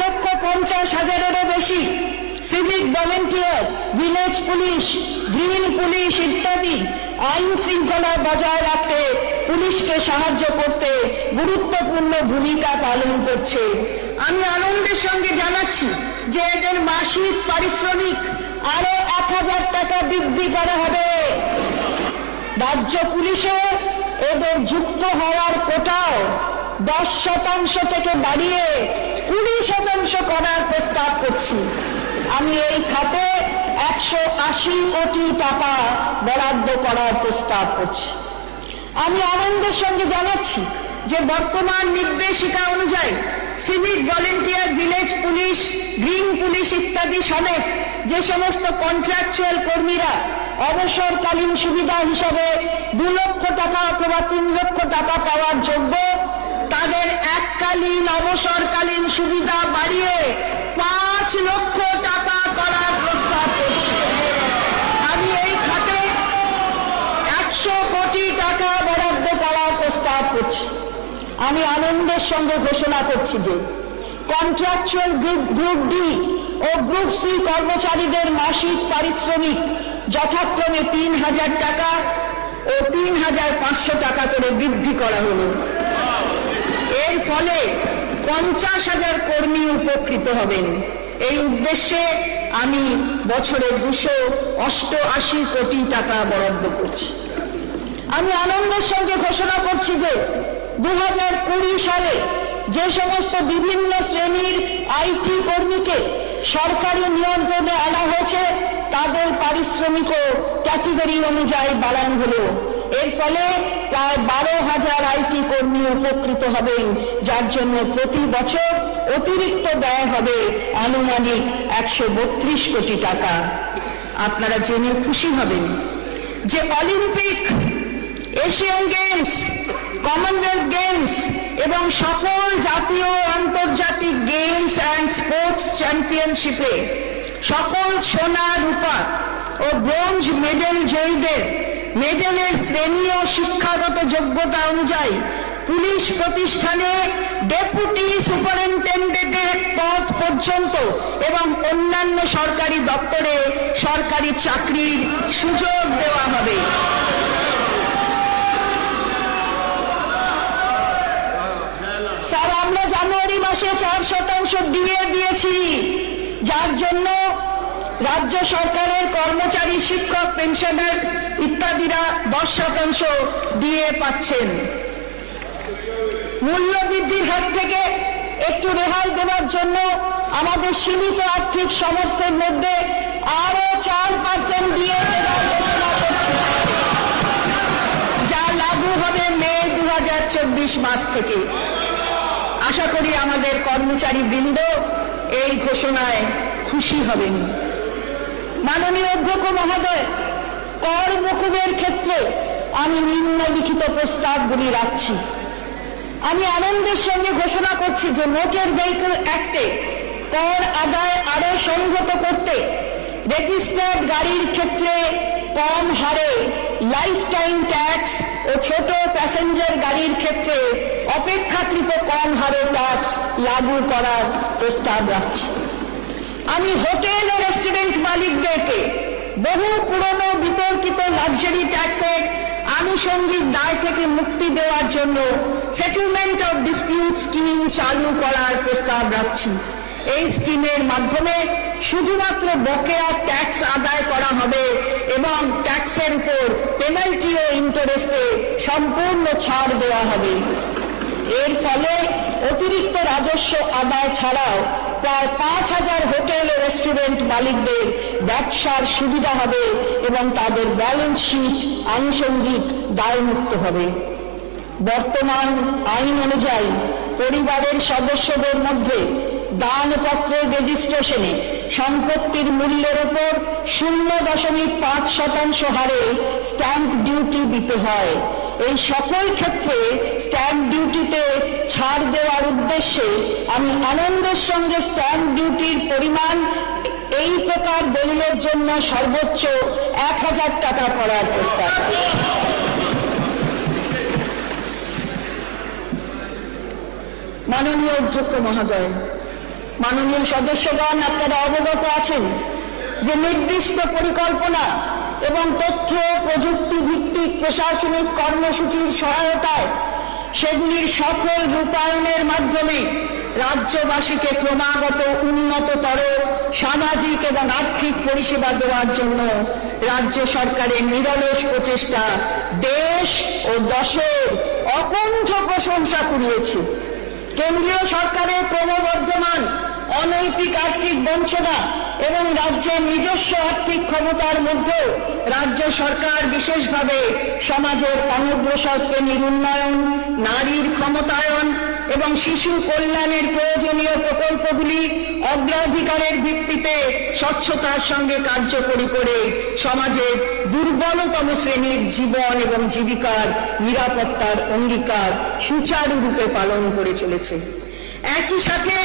1,50,000-এরও বেশি civic volunteer, village police, green police ইত্যাদি আইন শৃঙ্খলা বজায় রাখতে পুলিশকে সাহায্য করতে গুরুত্বপূর্ণ ভূমিকা পালন করছে। আমি আনন্দের সঙ্গে জানাচ্ছি যে এদের মাসিক পারিশ্রমিক আরো 1,000 টাকা বৃদ্ধি করা হবে। রাজ্য পুলিশে এদের যুক্ত হওয়ার কোটাও 10% থেকে বাড়িয়ে 20% করার প্রস্তাব করছি। আমি এই খাতে 180 কোটি টাকা বরাদ্দ করার প্রস্তাব করছি। আমি আনন্দের সঙ্গে জানাচ্ছি যে বর্তমান নির্দেশিকা অনুযায়ী civic volunteer, village police, green police ইত্যাদি সমেত যে সমস্ত কন্ট্রাকচুয়াল কর্মীরা অবসরকালীন সুবিধা হিসাবে 2 লক্ষ টাকা অথবা 3 লক্ষ টাকা পাওয়ার যোগ্য, তাদের এককালীন অবসরকালীন সুবিধা বাড়িয়ে 5 লক্ষ টাকা করার প্রস্তাব করছি। আমি এই খাতে 100 কোটি টাকা বরাদ্দ করার প্রস্তাব করছি। আমি আনন্দের সঙ্গে ঘোষণা করছি যে কন্ট্রাকচুয়াল গ্রুপ ডি ও গ্রুপ সি কর্মচারীদের মাসিক পারিশ্রমিক যথাক্রমে 3,000 টাকা ও 3,500 টাকা করে বৃদ্ধি করা হলো। এর ফলে 50,000 কর্মী উপকৃত হবেন। এই উদ্দেশ্যে আমি বছরে 288 কোটি টাকা বরাদ্দ করছি। আমি আনন্দের সঙ্গে ঘোষণা করছি যে 2020 সালে যে সমস্ত বিভিন্ন শ্রেণীর আইটি কর্মীকে সরকারি নিয়ন্ত্রণে আনা হয়েছে তাদের পারিশ্রমিকও ক্যাটেগরি অনুযায়ী বাড়ানো হলো। এর ফলে প্রায় 12,000 আইটি কর্মী উপকৃত হবেন, যার জন্য প্রতি বছর অতিরিক্ত ব্যয় হবে আনুমানিক 132 কোটি টাকা। আপনারা জেনে খুশি হবেন যে Olympic, Asian games, Commonwealth games এবং সকল জাতীয় আন্তর্জাতিক গেমস অ্যান্ড স্পোর্টস চ্যাম্পিয়নশিপে সকল সোনা, রূপা ও ব্রোঞ্জ মেডেল জয়ীদের মেডেলের শ্রেণী ও শিক্ষাগত যোগ্যতা অনুযায়ী পুলিশ প্রতিষ্ঠানে ডেপুটি সুপারিনটেন্ডেন্টের পদ পর্যন্ত এবং অন্যান্য সরকারি দপ্তরে সরকারি চাকরির সুযোগ দেওয়া হবে। স্যার, আমরা জানুয়ারি মাসে 4% ডিএ দিয়েছি, যার জন্য রাজ্য সরকারের কর্মচারী, শিক্ষক, পেনশনার ইত্যাদিরা 10% ডিএ পাচ্ছেন। মূল্য বৃদ্ধির হাত থেকে একটু রেহাই দেওয়ার জন্য আমাদের সীমিত আর্থিক সামর্থ্যের মধ্যে আরো 4% ডিএ দেওয়ার ঘোষণা করছি, যা লাগু হবে মে 2024 মাস থেকে। আশা করি আমাদের কর্মচারী বৃন্দ এই ঘোষণায় খুশি হবেন। মাননীয় অধ্যক্ষ মহোদয়, কর মকুবের ক্ষেত্রে আমি নিম্নলিখিত প্রস্তাবগুলি রাখছি। আমি আনন্দের সঙ্গে ঘোষণা করছি যে মোটর ভেহিকল অ্যাক্টে কর আদায় আরো সংহত করতে রেজিস্টার্ড গাড়ির ক্ষেত্রে কম হারে লাইফ টাইম ট্যাক্স ও ছোট প্যাসেঞ্জার গাড়ির ক্ষেত্রে অপেক্ষাকৃত কম হারে ট্যাক্স লাগু করার প্রস্তাব রাখছি। আমি হোটেল ও রেস্টুরেন্ট মালিকদেরকে বহু পুরনো বিতর্কিত লাক্সারি ট্যাক্সের আনুষঙ্গিক দায় থেকে মুক্তি দেওয়ার জন্য সেটেলমেন্ট অফ ডিসপিউট স্কিম চালু করার প্রস্তাব রাখছি। এই স্কিমের মাধ্যমে শুধুমাত্র বকেয়া ট্যাক্স আদায় করা হবে এবং ট্যাক্সের উপর পেনাল্টি ও ইন্টারেস্টে সম্পূর্ণ ছাড় দেওয়া হবে। এর ফলে অতিরিক্ত রাজস্ব আদায় ছাড়াও প্রায় 5,000 হোটেল ও রেস্টুরেন্ট মালিকদের ব্যবসার সুবিধা হবে এবং তাদের ব্যালেন্স শিট আনুষঙ্গিক দায়মুক্ত হবে। বর্তমান আইন অনুযায়ী পরিবারের সদস্যদের মধ্যে দানপত্রের রেজিস্ট্রেশনে সম্পত্তির মূল্যের উপর 0.5% হারে স্ট্যাম্প ডিউটি দিতে হয়। এই সকল ক্ষেত্রে স্ট্যাম্প ডিউটিতে ছাড় দেওয়ার উদ্দেশ্যে আমি আনন্দের সঙ্গে স্ট্যাম্প ডিউটির পরিমাণ এই প্রকার দলিলের জন্য সর্বোচ্চ 1,000 টাকা করার প্রস্তাব। মাননীয় অধ্যক্ষ মহোদয়, মাননীয় সদস্যগণ, আপনারা অবগত আছেন যে নির্দিষ্ট পরিকল্পনা এবং তথ্য প্রযুক্তি ভিত্তিক প্রশাসনিক কর্মসূচির সহায়তায় সেগুলির সফল রূপায়ণের মাধ্যমে রাজ্যবাসীকে ক্রমাগত উন্নততর সামাজিক এবং আর্থিক পরিষেবা দেওয়ার জন্য রাজ্য সরকারের নিরলস প্রচেষ্টা দেশ ও দশের অকুণ্ঠ প্রশংসা কুড়িয়েছে। কেন্দ্রীয় সরকারের ক্রমবর্ধমান অনৈতিক আর্থিক বঞ্চনা এবং রাজ্যের নিজস্ব আর্থিক ক্ষমতার মধ্যে রাজ্য সরকার বিশেষভাবে সমাজের অনগ্রসর শ্রেণীর উন্নয়ন, নারীর ক্ষমতায়ন এবং শিশু কল্যাণের প্রয়োজনীয় প্রকল্পগুলি অগ্রাধিকারের ভিত্তিতে স্বচ্ছতার সঙ্গে কার্যকরী করে সমাজের দুর্বলতম শ্রেণীর জীবন এবং জীবিকার নিরাপত্তার অঙ্গীকার সুচারুরূপে পালন করে চলেছে। একই সাথে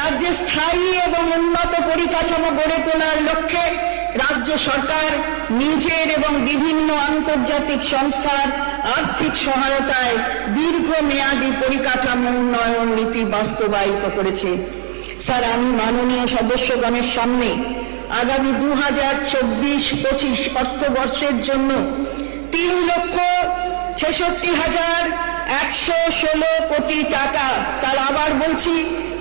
রাজ্যে স্থায়ী এবং উন্নত পরিকাঠামো গড়ে তোলার লক্ষ্যে রাজ্য সরকার নিজের এবং বিভিন্ন আন্তর্জাতিক সংস্থার আর্থিক সহায়তায় দীর্ঘমেয়াদী পরিকাঠামো উন্নয়ন নীতি বাস্তবায়িত করেছে। স্যার, আমি মাননীয় সদস্যগণের সামনে আগামী 2024-25 অর্থবর্ষের জন্য 3,66,116 কোটি টাকা, স্যার আবার বলছি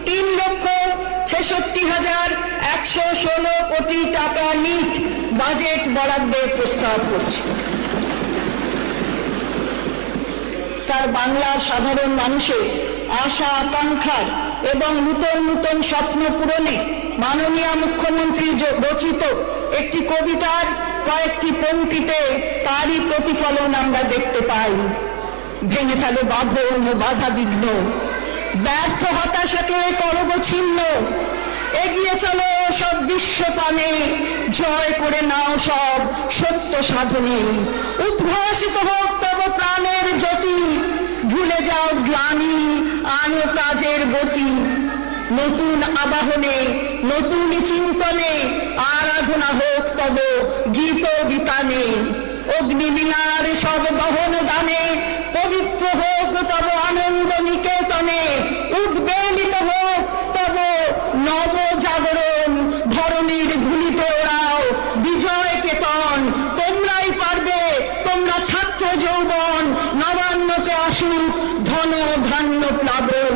3,66,116 কোটি টাকা নিট বাজেট বরাদ্দের প্রস্তাব করছি। স্যার, বাংলার সাধারণ মানুষের আশা আকাঙ্ক্ষার এবং নূতন নূতন স্বপ্ন পূরণে মাননীয় মুখ্যমন্ত্রী রচিত একটি কবিতার কয়েকটি পংক্তিতে তারই প্রতিফলন আমরা দেখতে পাই। ভেঙে ফেলো বাঁধন ও বাধা বিঘ্ন, ব্যর্থ হতাশাকে করব ছিন্ন, এগিয়ে চলো সব বিশ্বপানে, জয় করে নাও সব সত্য সাধনে, উদ্ভাসিত হোক তব প্রাণের জ্যোতি, ভুলে যাও গ্লানি আনো কাজের গতি, নতুন আবাহনে নতুন চিন্তনে আরাধনা হোক তব গীত বিতানে, অগ্নিবীণার সব দহন দানে পবিত্র হোক তব আনন্দ নিকেতনে, উদ্বেলিত হোক তব নব জাগরণ, ধরণীর ধুলিতে ওড়াও বিজয় কেতন, তোমরাই পারবে, তোমরা ছাত্র যৌবন, নবান্নকে আসুক ধন ধান্য প্লাবন।